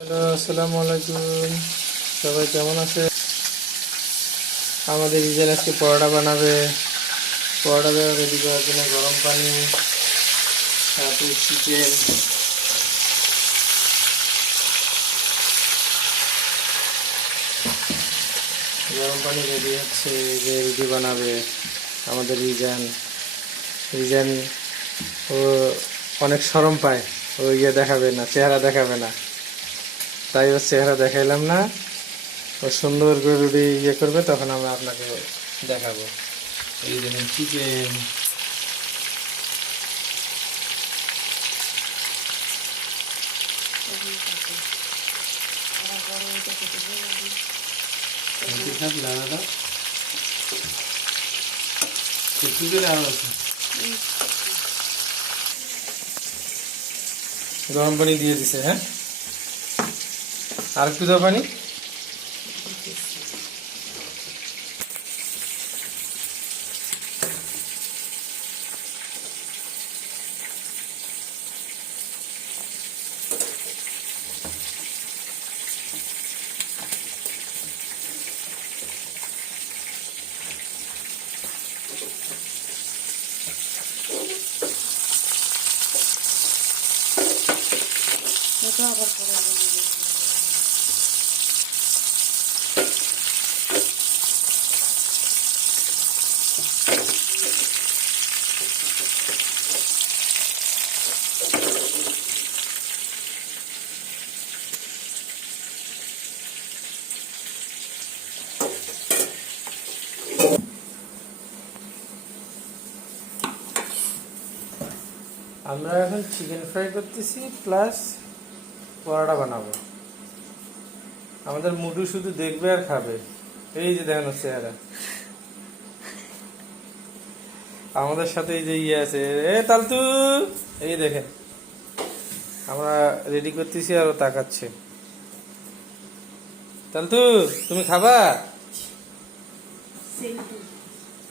Hello, আসসালামু আলাইকুম। সবাই কেমন আছে? আমাদের রিজেন আজকে পরোটা বানাবে। পরোটা রেডি করার জন্য গরম পানি, সাথে চিকেন। গরম পানি রেডি হচ্ছে, যে রুটি বানাবে আমাদের রিজেন। রিজেন ও অনেক শরম পায়, ও দেখাবে না, চেহারা দেখাবে না, তাই ওর চেহারা দেখাইলাম না। ও সুন্দর করে রুটি করবে, তখন আমরা আপনাকে দেখাবো। এই দেখেন চিকেন। গরম পানি দিয়ে দিছে। হ্যাঁ, আর একটু দাও পানি। আমরা এখন চিকেন ফ্রাই করতেছি, প্লাস পরোটা বানাবো। আমাদের মুডু শুধু দেখবে আর খাবে। এই যে দেখেন চেহারা। আমাদের সাথে এই যে আছে, তালতু, এই দেখেন আমরা রেডি করতেছি আর ও তাকাচ্ছে। তালতু, তুমি খাবা?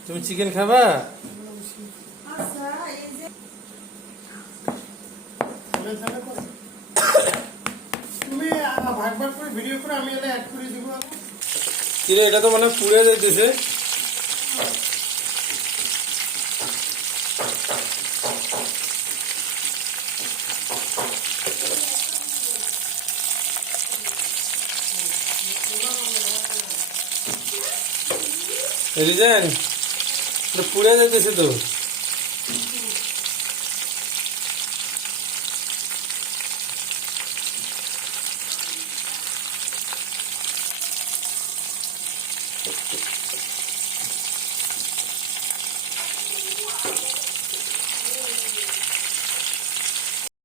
তুমি চিকেন খাবা? তুমি ভাগ ভাগ করে ভিডিও করে আমি এটা অ্যাড করে দিব। কিরে, এটা তো মানে পুড়ে যাইতেছে। রিজেন, পুড়ে যাইতেছে তো।